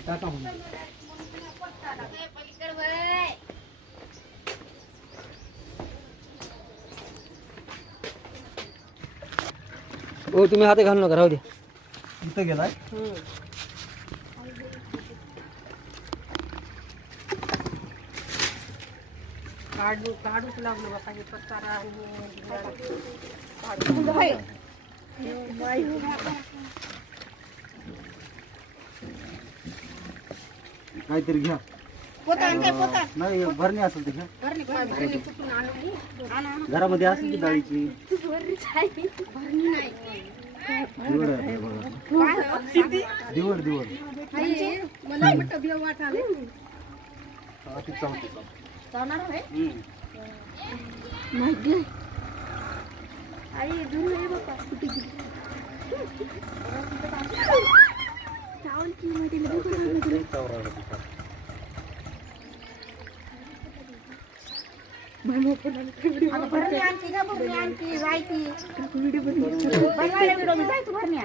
टाका हो तुम्ही हाते घालू नका राहू दे इथं गेलाय काढूच लागलो बाबा हे पसारा काहीतरी घ्या नाही भरणी असेल ते घ्या घरामध्ये असेल की डाळीची दिवड दिवड मला म्हटलं बिया वाट आले चालणार आई दूर आहे बाबा कुठे चावल की मध्ये भरणी आणखी का भरणी आणखी जायची व्हिडिओ बनवायला व्हिडिओ मी जायचं भरणी